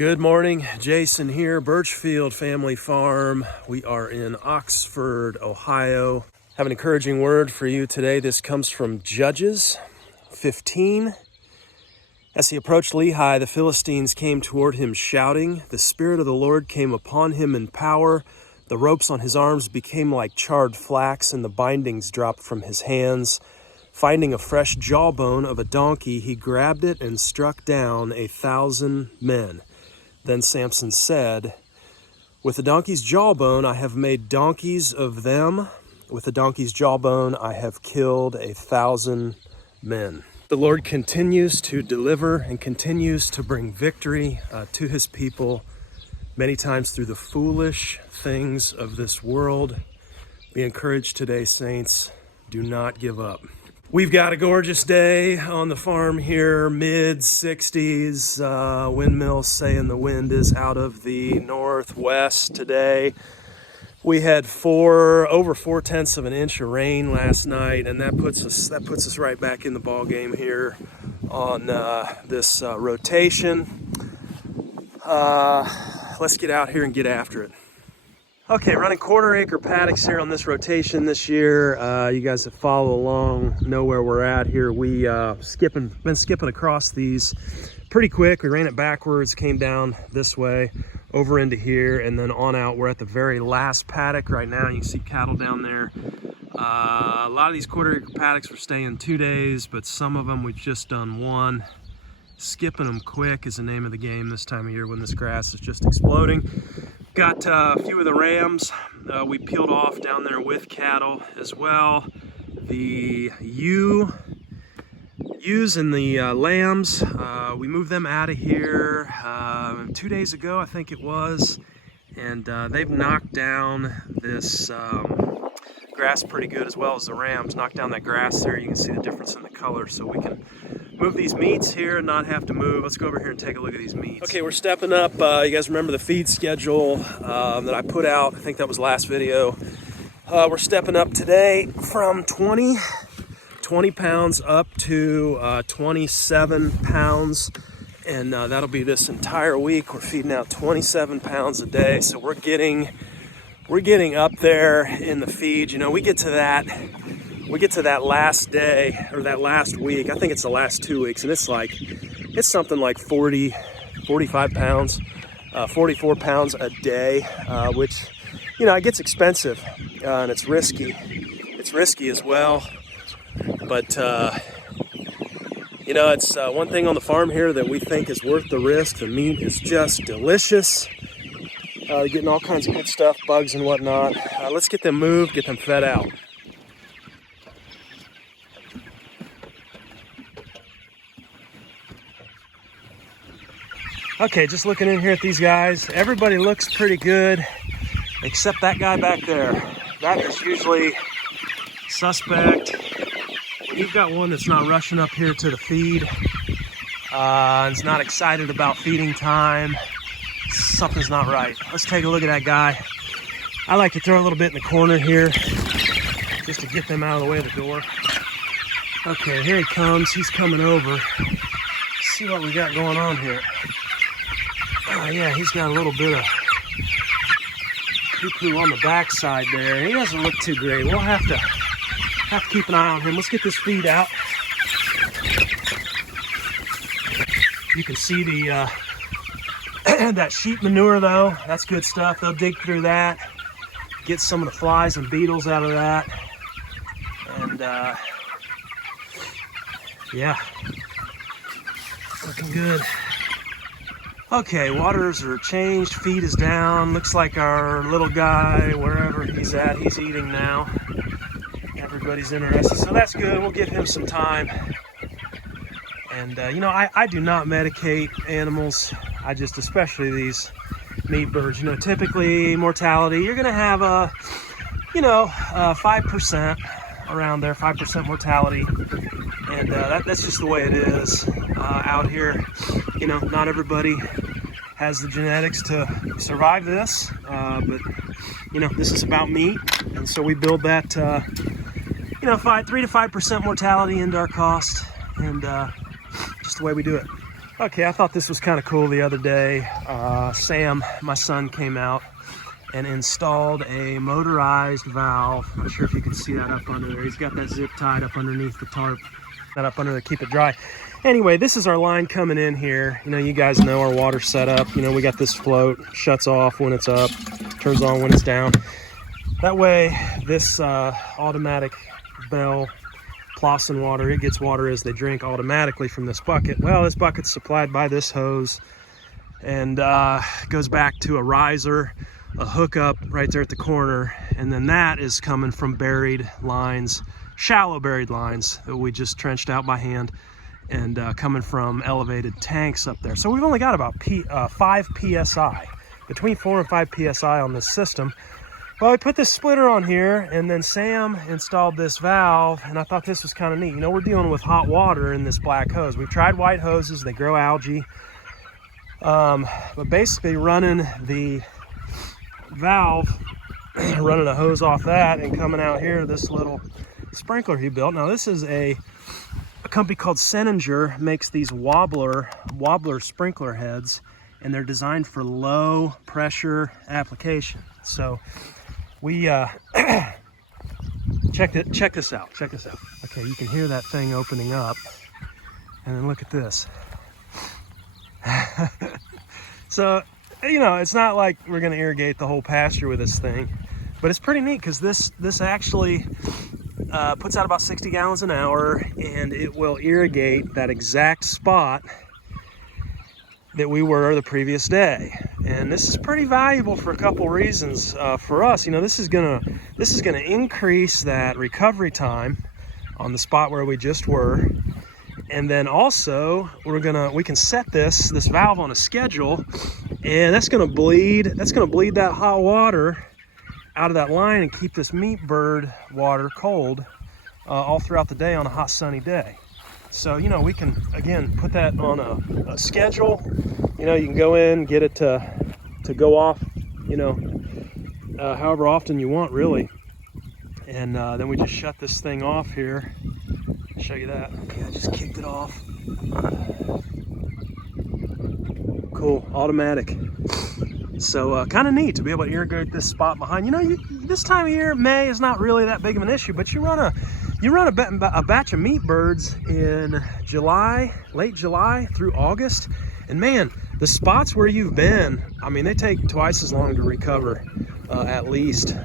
Good morning, Jason here, Birchfield Family Farm. We are in Oxford, Ohio. Have an encouraging word for you today. This comes from Judges 15. As he approached Lehi, the Philistines came toward him shouting. The Spirit of the Lord came upon him in power. The ropes on his arms became like charred flax, and the bindings dropped from his hands. Finding a fresh jawbone of a donkey, he grabbed it and struck down 1,000 men. Then Samson said, "With the donkey's jawbone I have made donkeys of them. With the donkey's jawbone I have killed 1,000 men." The Lord continues to deliver and continues to bring victory to his people, many times through the foolish things of this world. Be encouraged today, saints. Do not give up. We've got a gorgeous day on the farm here, mid-60s. Windmills saying the wind is out of the northwest today. We had over 4/10 of an inch of rain last night, and that puts us right back in the ball game here on this rotation. Let's get out here and get after it. Okay, running quarter-acre paddocks here on this rotation this year. You guys that follow along know where we're at here. We been skipping across these pretty quick. We ran it backwards, came down this way, over into here, and then on out. We're at the very last paddock right now. You can see cattle down there. A lot of these quarter-acre paddocks were staying 2 days, but some of them we've just done one. Skipping them quick is the name of the game this time of year when this grass is just exploding. Got a few of the rams we peeled off down there with cattle as well. The ewes and the lambs, we moved them out of here 2 days ago, I think it was. And they've knocked down this grass pretty good, as well as the rams. Knocked down that grass there. You can see the difference in the color, so we can move these meats here and not have to move. Let's go over here and take a look at these meats. Okay, we're stepping up. You guys remember the feed schedule that I put out? I think that was last video. We're stepping up today from 20 pounds up to 27 pounds. And that'll be this entire week. We're feeding out 27 pounds a day. So we're getting up there in the feed. You know, we get to that last day, or that last week. I think it's the last 2 weeks, and it's something like 45 pounds, 44 pounds a day, which, you know, it gets expensive, and it's risky. It's risky as well, but you know, it's one thing on the farm here that we think is worth the risk. The meat is just delicious. Getting all kinds of good stuff, bugs and whatnot. Let's get them moved, get them fed out. Okay, just looking in here at these guys. Everybody looks pretty good, except that guy back there. That is usually suspect. When you've got one that's not rushing up here to the feed, and is not excited about feeding time, something's not right. Let's take a look at that guy. I like to throw a little bit in the corner here, just to get them out of the way of the door. Okay, here he comes. He's coming over. Let's see what we got going on here. Oh yeah, he's got a little bit of poo-poo on the backside there. He doesn't look too great. We'll have to keep an eye on him. Let's get this feed out. You can see the that sheep manure though. That's good stuff. They'll dig through that, get some of the flies and beetles out of that, and yeah, looking good. Okay, waters are changed, feed is down. Looks like our little guy, wherever he's at, he's eating now. Everybody's interested, so that's good. We'll give him some time. And you know, I do not medicate animals. I just, especially these meat birds, you know, typically mortality, you're gonna have a, you know, 5% around there, 5% mortality. And that's just the way it is out here. You know, not everybody has the genetics to survive this, but you know, this is about meat, and so we build that, you know, 3 to 5% mortality into our cost, and just the way we do it. Okay, I thought this was kind of cool the other day. Sam, my son, came out and installed a motorized valve. Not sure if you can see that up under there. He's got that zip tied up underneath the tarp, that up under there to keep it dry. Anyway, this is our line coming in here. You know, you guys know our water setup. You know, we got this float, shuts off when it's up, turns on when it's down. That way, this automatic bell plossing water, it gets water as they drink automatically from this bucket. Well, this bucket's supplied by this hose and goes back to a riser, a hookup right there at the corner, and then that is coming from buried lines, shallow buried lines that we just trenched out by hand, and coming from elevated tanks up there. So we've only got about 5 psi, between 4 and 5 psi on this system. Well, we put this splitter on here, and then Sam installed this valve, and I thought this was kind of neat. You know, we're dealing with hot water in this black hose. We've tried white hoses, they grow algae. But basically running the valve, running a hose off that, and coming out here, this little sprinkler he built. Now, this is a company called Seninger, makes these wobbler sprinkler heads, and they're designed for low pressure application. So we check this out. Okay, you can hear that thing opening up, and then look at this. So, you know, it's not like we're going to irrigate the whole pasture with this thing, but it's pretty neat because this actually puts out about 60 gallons an hour, and it will irrigate that exact spot that we were the previous day. And this is pretty valuable for a couple reasons. For us, you know, this is gonna increase that recovery time on the spot where we just were. And then also we can set this valve on a schedule, and that's gonna bleed that hot water out of that line and keep this meat bird water cold all throughout the day on a hot sunny day. So, you know, we can again put that on a schedule. You know, you can go in, get it to go off, you know, however often you want, really. And then we just shut this thing off here. I'll show you that. Okay, I just kicked it off. Cool, automatic. So kind of neat to be able to irrigate this spot behind. You know, this time of year, May is not really that big of an issue, but you run a batch of meat birds in July, late July through August, and man, the spots where you've been, I mean, they take twice as long to recover, at least,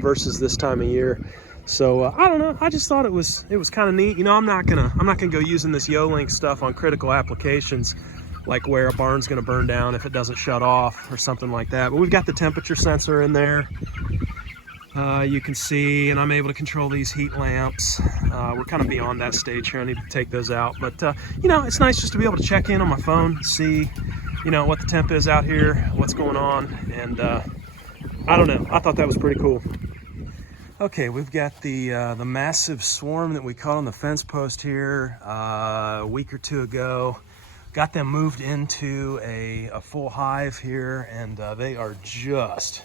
versus this time of year. So I don't know. I just thought it was kind of neat. You know, I'm not gonna go using this Yolink stuff on critical applications, like where a barn's gonna burn down if it doesn't shut off or something like that. But we've got the temperature sensor in there. You can see, and I'm able to control these heat lamps. We're kind of beyond that stage here. I need to take those out. But, you know, it's nice just to be able to check in on my phone, see, you know, what the temp is out here, what's going on. And I don't know. I thought that was pretty cool. Okay, we've got the massive swarm that we caught on the fence post here a week or two ago. Got them moved into a full hive here, and they are just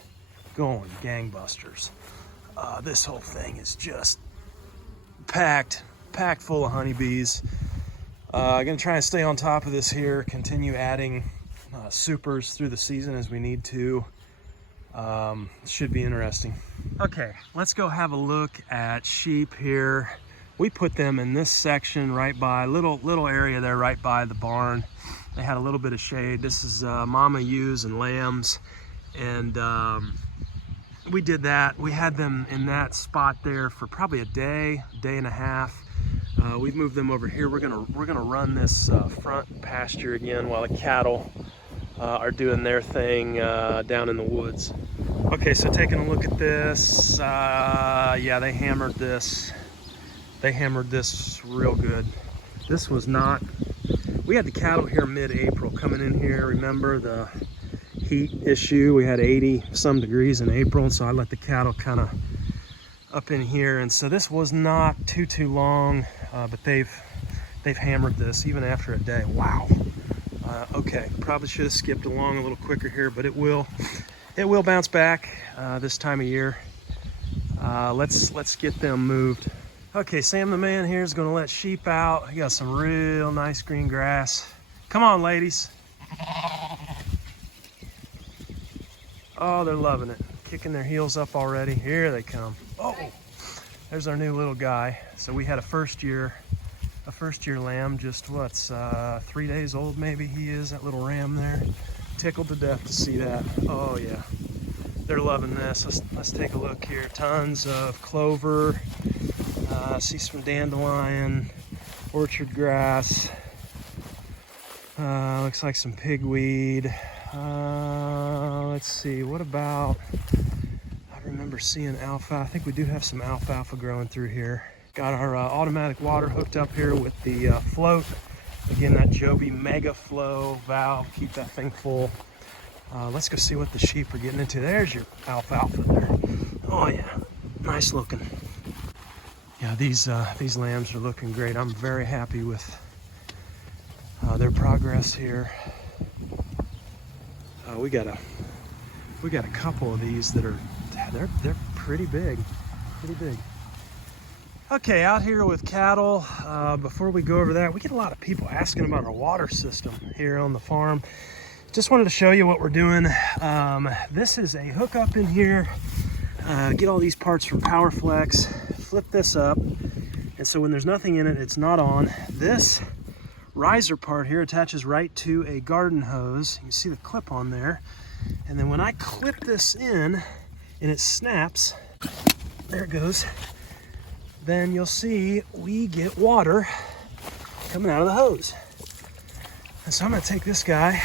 going gangbusters. This whole thing is just packed full of honeybees. I'm gonna try and stay on top of this here, continue adding supers through the season as we need to. Should be interesting. Okay, let's go have a look at sheep here. We put them in this section right by, little area there right by the barn. They had a little bit of shade. This is mama ewes and lambs, and we did that. We had them in that spot there for probably a day and a half. We've moved them over here. We're gonna run this front pasture again while the cattle are doing their thing down in the woods. Okay, so taking a look at this, yeah, they hammered this. They hammered this real good. This was not, we had the cattle here mid-April coming in here. Remember the heat issue? We had 80 some degrees in April, and so I let the cattle kind of up in here. And so this was not too long, but they've hammered this even after a day. Wow. Okay, probably should have skipped along a little quicker here, but it will bounce back this time of year. Let's get them moved. Okay, Sam the man here is going to let sheep out. He got some real nice green grass Come on, ladies. Oh, they're loving it. Kicking their heels up already. Here they come. Oh, there's our new little guy. So we had a first year lamb, just what's 3 days old maybe he is, that little ram there. Tickled to death to see that. Oh yeah, they're loving this. Let's take a look here. Tons of clover, see some dandelion, orchard grass, looks like some pigweed. Let's see, what about, I remember seeing alfalfa. I think we do have some alfalfa growing through here. Got our automatic water hooked up here with the float. Again, that Joby Mega Flow valve, keep that thing full. Let's go see what the sheep are getting into. There's your alfalfa there. Oh yeah, nice looking. Yeah, these lambs are looking great. I'm very happy with their progress here. We got a couple of these that are they're pretty big, Okay, out here with cattle, before we go over that, we get a lot of people asking about our water system here on the farm. Just wanted to show you what we're doing. This is a hookup in here. Get all these parts from PowerFlex, flip this up, and so when there's nothing in it, it's not on. This riser part here attaches right to a garden hose. You can see the clip on there. And then when I clip this in and it snaps, there it goes, then you'll see we get water coming out of the hose. And so I'm gonna take this guy,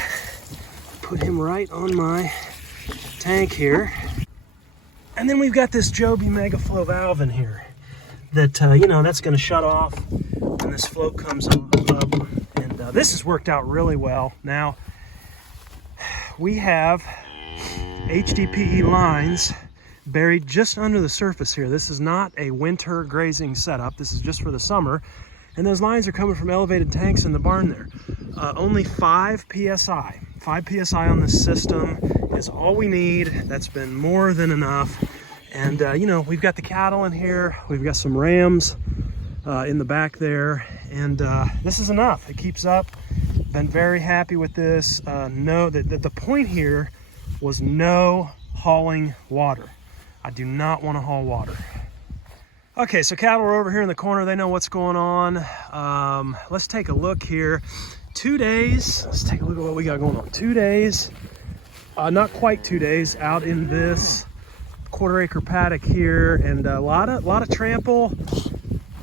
put him right on my tank here. And then we've got this Joby Mega Flow valve in here that, you know, that's gonna shut off when this float comes up. And this has worked out really well. Now, we have HDPE lines buried just under the surface here. This is not a winter grazing setup. This is just for the summer. And those lines are coming from elevated tanks in the barn there. Only 5 PSI. 5 PSI on this system is all we need. That's been more than enough. And you know, we've got the cattle in here. We've got some rams in the back there. And this is enough. It keeps up. Been very happy with this. The point here was no hauling water. I do not want to haul water. Okay, so cattle are over here in the corner. They know what's going on. Let's take a look here. 2 days. Let's take a look at what we got going on. 2 days, not quite 2 days, out in this quarter-acre paddock here, and a lot of trample.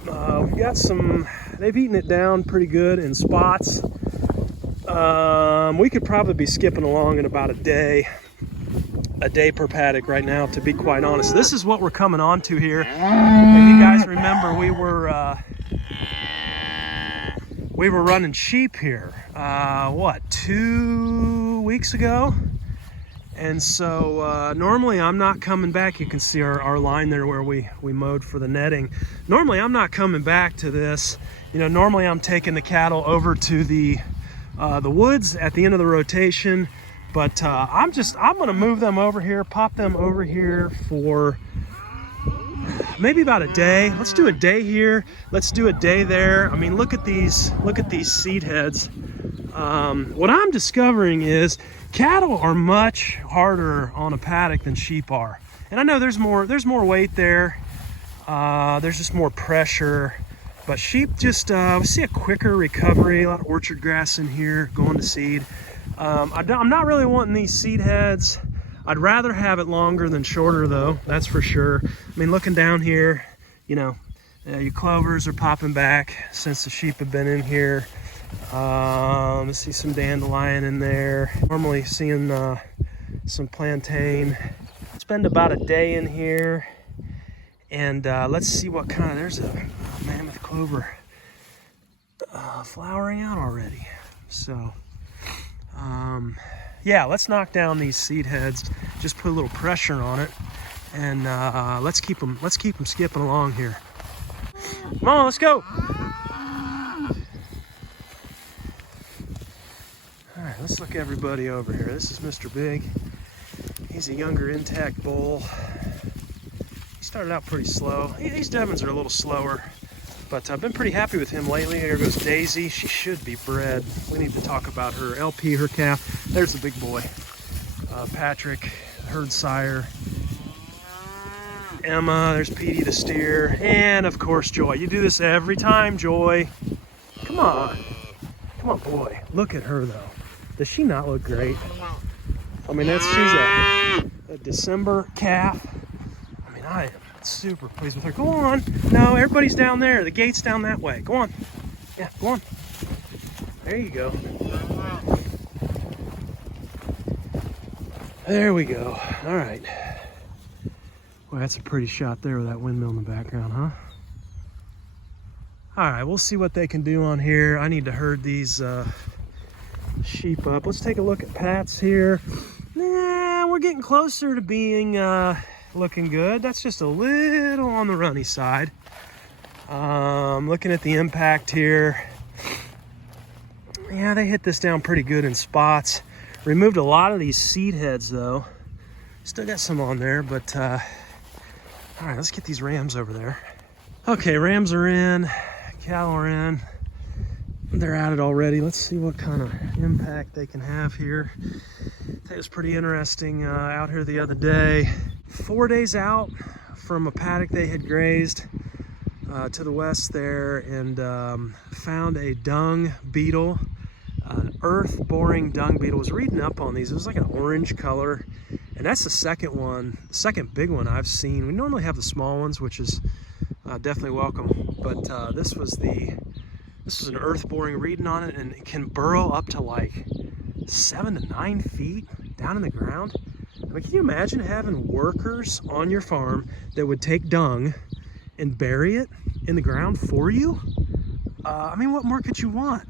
We've got some. They've eaten it down pretty good in spots. We could probably be skipping along in about a day per paddock right now, to be quite honest. This is what we're coming on to here. If you guys remember, we were running sheep here, what, 2 weeks ago? And so normally I'm not coming back. You can see our line there where we mowed for the netting. Normally I'm not coming back to this. You know, normally I'm taking the cattle over to the woods at the end of the rotation. But I'm gonna move them over here, pop them over here for maybe about a day. Let's do a day here. Let's do a day there. I mean, look at these seed heads. What I'm discovering is cattle are much harder on a paddock than sheep are. And I know there's more weight there. There's just more pressure. But sheep just, we see a quicker recovery. A lot of orchard grass in here going to seed. I'm not really wanting these seed heads. I'd rather have it longer than shorter though, that's for sure. I mean, looking down here, you know, your clovers are popping back since the sheep have been in here. Let's see some dandelion in there. Normally seeing some plantain. Spend about a day in here, and let's see what kind of, there's a mammoth clover flowering out already. So yeah, let's knock down these seed heads, just put a little pressure on it, and let's keep them skipping along here. Come on, let's go. All right, let's look everybody over here. This is Mr. Big. He's a younger intact bull. He started out pretty slow. These Devons are a little slower. But I've been pretty happy with him lately. Here goes Daisy. She should be bred. We need to talk about her. LP, her calf. There's the big boy. Patrick, herd sire. Emma, there's Petey the steer. And of course, Joy. You do this every time, Joy. Come on. Come on, boy. Look at her, though. Does she not look great? I mean, she's a December calf. I mean, I am super pleased with her. Go on. No, everybody's down there. The gate's down that way. Go on. Yeah, go on. There you go. There we go. All right. Well, that's a pretty shot there with that windmill in the background, huh? All right, we'll see what they can do on here. I need to herd these sheep up. Let's take a look at Pat's here. Nah, we're getting closer to being looking good. That's just a little on the runny side. Looking at the impact here. Yeah, they hit this down pretty good in spots. Removed a lot of these seed heads though. Still got some on there, but all right, let's get these rams over there. Okay, rams are in, cattle are in. They're at it already. Let's see what kind of impact they can have here. It was pretty interesting out here the other day. 4 days out from a paddock they had grazed to the west there, and found a dung beetle, an earth-boring dung beetle. Was reading up on these. It was like an orange color, and that's the second big one I've seen. We normally have the small ones, which is definitely welcome, but this was an earth-boring, reading on it, and it can burrow up to like 7 to 9 feet down in the ground. I mean, can you imagine having workers on your farm that would take dung and bury it in the ground for you? I mean, what more could you want?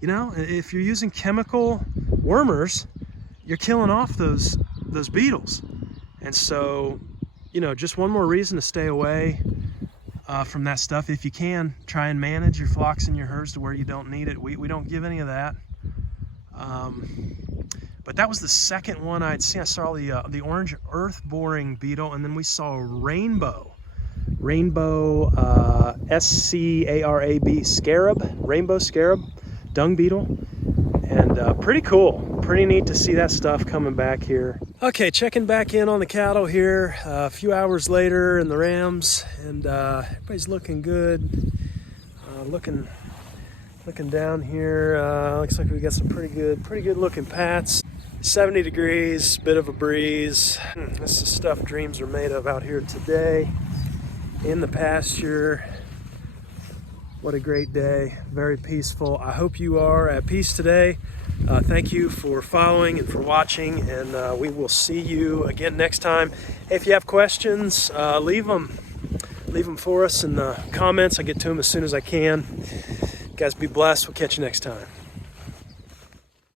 You know, if you're using chemical wormers, you're killing off those beetles. And so, you know, just one more reason to stay away from that stuff. If you can, try and manage your flocks and your herds to where you don't need it. We don't give any of that. But that was the second one I'd seen. I saw the orange earth-boring beetle, and then we saw a rainbow SCARAB rainbow scarab dung beetle, and pretty cool, pretty neat to see that stuff coming back here. Okay, checking back in on the cattle here a few hours later, and the rams, and everybody's looking good. Looking down here, looks like we got some pretty good looking pats. 70 degrees, bit of a breeze. This is stuff dreams are made of out here today in the pasture. What a great day, very peaceful. I hope you are at peace today. Thank you for following and for watching, and we will see you again next time. If you have questions, leave them for us in the comments. I get to them as soon as I can. You guys be blessed. We'll catch you next time.